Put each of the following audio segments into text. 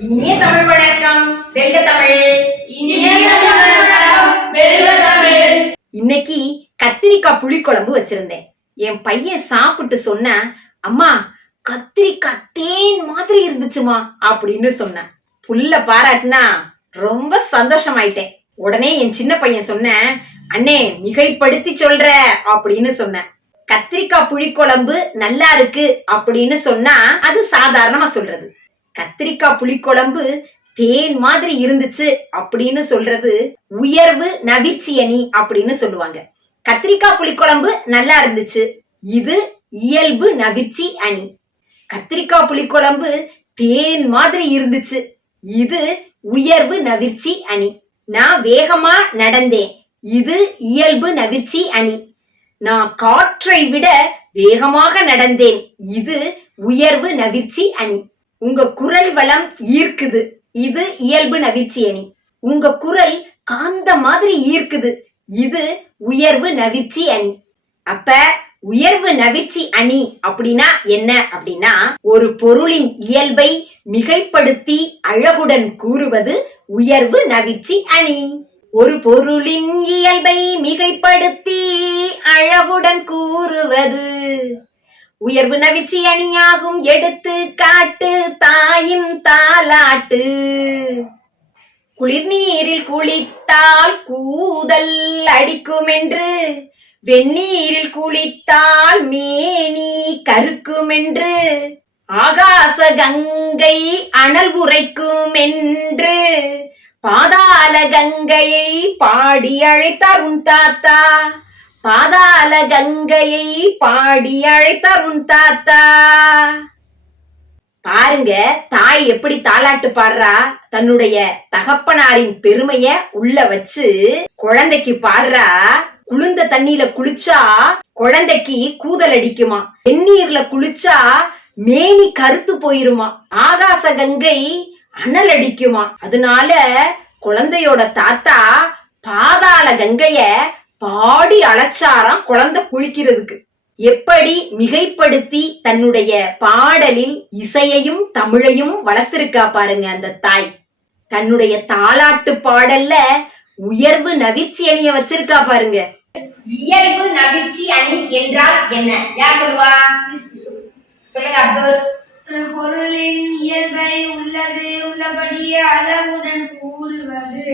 இனிய தமிழ் வணக்கம். வெல்க தமிழ். இன்னைக்கு கத்திரிக்காய் புளிக்குழம்பு வச்சிருந்தேன். என் பையன் சாப்பிட்டு சொன்ன அம்மா கத்திரிக்காய் தேன் மாதிரி இருந்துச்சுமா அப்படின்னு சொன்னேன். புல்ல பாராட்டினா ரொம்ப சந்தோஷமாயிட்டேன். உடனே என் சின்ன பையன் சொன்ன அண்ணே மிகைப்படுத்தி சொல்ற அப்படின்னு சொன்னேன். கத்திரிக்காய் புளிக்குழம்பு நல்லா இருக்கு அப்படின்னு சொன்னா அது சாதாரணமா சொல்றது. கத்திரிக்காய் புளிக்குழம்பு தேன் மாதிரி இருந்துச்சு அப்படின்னு சொல்றது உயர்வு நவிர்ச்சியணி அப்படின்னு சொல்லுவாங்க. கத்திரிக்காய் புளிக்குழம்பு நல்லா இருந்துச்சு. இது இயல்பு நவிர்ச்சி அணி. கத்திரிக்காய் புளிக்குழம்பு தேன் மாதிரி இருந்துச்சு. இது உயர்வு நவிர்ச்சி அணி. நான் வேகமா நடந்தேன். இது இயல்பு நவிர்ச்சி அணி. நான் காற்றை விட வேகமாக நடந்தேன். இது உயர்வு நவிர்ச்சி அணி. உங்க குரல் வளம் ஈர்க்குது. இது இயல்பு நவிர்ச்சி அணி. உங்க குரல் காந்த மாதிரி ஈர்க்குது. இது உயர்வு நவிச்சி அணி. அப்ப உயர்வு நவிச்சி அணி அப்படின்னா என்ன அப்படின்னா ஒரு பொருளின் இயல்பை மிகைப்படுத்தி அழகுடன் கூறுவது உயர்வு நவிச்சி அணி. ஒரு பொருளின் இயல்பை மிகைப்படுத்தி அழகுடன் கூறுவது உயர்வு நவிச்சி அணியாகும் எடுத்து காட்டு தாயும் தாலாட்டு. குளிர்நீரில் குளித்தால் கூதல் அடிக்கும் என்று வெந்நீரில் குளித்தால் மேனி கருக்கும் என்று ஆகாச கங்கை அனல் உரைக்கும் என்று பாதாள கங்கையை பாடி அழைத்தார் உன் தாத்தா. பாதாள கங்கையை பாடி அழைத்தார் உன் தாத்தா. பாருங்க தாய் எப்படி தாலாட்டு பாடுறா. தன்னுடைய தகப்பனாரின் பெருமைய உள்ள வச்சு குழந்தைக்கு பாடுறா. குளிர்ந்த தண்ணியில குளிச்சா குழந்தைக்கு கூதல் அடிக்குமா. வெந்நீர்ல குளிச்சா மேனி கருத்து போயிருமா. ஆகாச கங்கை அனல் அடிக்குமா. அதனால குழந்தையோட தாத்தா பாதாள கங்கைய பாடி அழைச்சாராம் குழந்தை குளிக்கிறதுக்கு. எப்படி மிகைப்படுத்தி தன்னுடைய பாடலில் இசையையும் தமிழையும் வளர்த்திருக்கா பாருங்க அந்த தாய். தன்னுடைய தாலாட்டு பாடல்ல உயர்வு நவிர்ச்சி அணிய வச்சிருக்கா பாருங்க. இயல்பு நவிர்ச்சி அணி என்றால் என்ன? யார் சொல்லுவா? சொல்லுங்க அப்துல். பொருளின் இயல்பை உள்ளது உள்ளபடியே அழகுடன் கூறுவது.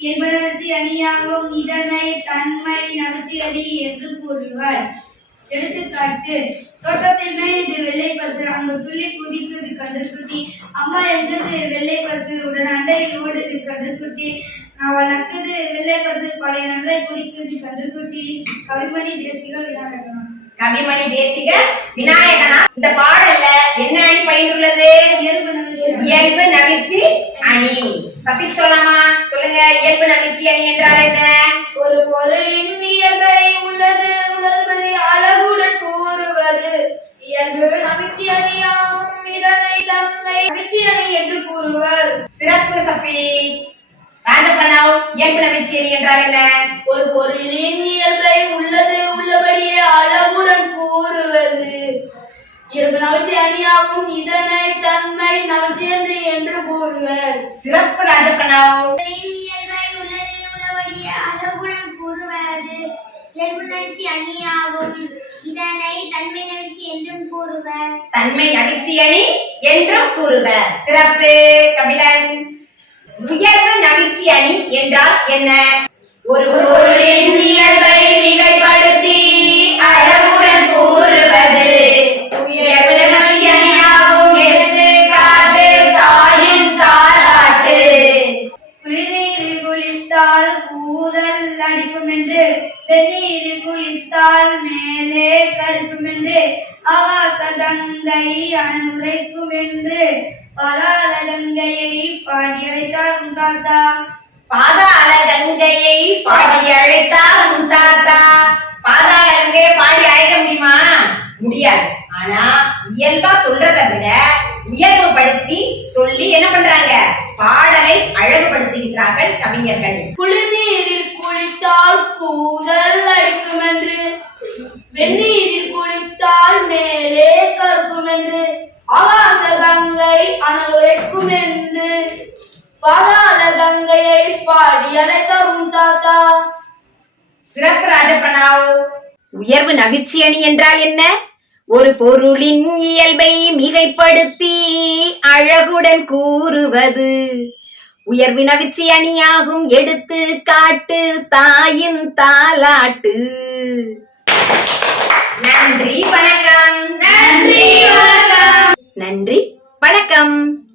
நவிர்ச்சி அணியாகும் இதனை தன்மை அணி என்று கூறுவர். எடுத்துக்காட்டு தோட்டத்தில் மேய்ந்து வெள்ளை பசு. அங்கு துள்ளி குதிக்குது கன்றுக்குட்டி. அம்மா எங்குது வெள்ளை பசு? உடன் அண்டையில் ஓடுது கன்றுக்குட்டி. அவள் நக்குது வெள்ளை பசு? பழைய நன்றை குடிக்குது கன்றுக்குட்டி. கவிமணி தேசிக விநாயகன். கவிமணி தேசிக விநாயகனா? இந்த பாடல்ல என்ன அணி பயின்றுள்ளது? இயல்பு நவிர்ச்சி அணி. சபிக் சொல்லலாமா அணியாகும் இதனை தன்னை அணி என்று கூறுவர். சிறப்பு சஃபி ராஜபிரணவ் இயல்பு நவிர்ச்சி அணி என்றால் என்ன? ஒரு பொருளின் இயல்பை உள்ளது உள்ளபடியே அழகுடன் கூறுவது. இயல்பு நவிச்சி அணியாகும் இதனை தன்மை நவிச்சி அணி என்று கூறுவர். சிறப்பு ராஜபிரணவ். இயல்புணர்ச்சி அணியாகும். இதனை தன்மை நவிச்சி என்றும் கூறுவர். தன்மை நவிர்ச்சி அணி என்றும் கூறுவர். சிறப்பு கபிலன். உயர்வு நவிர்ச்சி அணி என்றால் என்ன? ஒரு பொருளின் இயல்பை மிகைப்படுத்தி குளித்தால் கூதல் அடிக்கும் என்று வெந்நீரில் குளித்தால் மேலே கருக்கும் என்று ஆகாச கங்கை அணுரைக்கும் என்று பலால கங்கையை பாடி அழைத்தார் உன் தாத்தா. பாதாள கங்கையை பாடி அழைத்தார் உன் தாத்தா. பாதாள கங்கையை பாடி அழைக்க முடியுமா? முடியாது. ஆனா இயல்பா சொல்றதை விட உயர்வுபடுத்தி சொல்லி என்ன பண்றாங்க? பாடலை அழகுபடுத்துகின்றார்கள் கவிஞர்கள். குளிர்நீரில் குளித்தால் கூதல் அடிக்கும் என்று வெந்நீரில் குளித்தால் மேலே கருக்கும் என்று ஆகாச கங்கை அணுகுரைக்கும் என்று பாதாள கங்கையை பாடி அழைத்தவும் தாத்தா. சிறப்பு ராஜபிரணாவ் உயர்வு நகைச்சி அணி என்றால் என்ன? ஒரு பொருளின் இயல்பை மிகைப்படுத்தி அழகுடன் கூறுவது. உயர்வு நகைச்சி அணியாகும் எடுத்து காட்டு தாயின் தாலாட்டு. நன்றி வணக்கம். நன்றி வணக்கம். நன்றி வணக்கம்.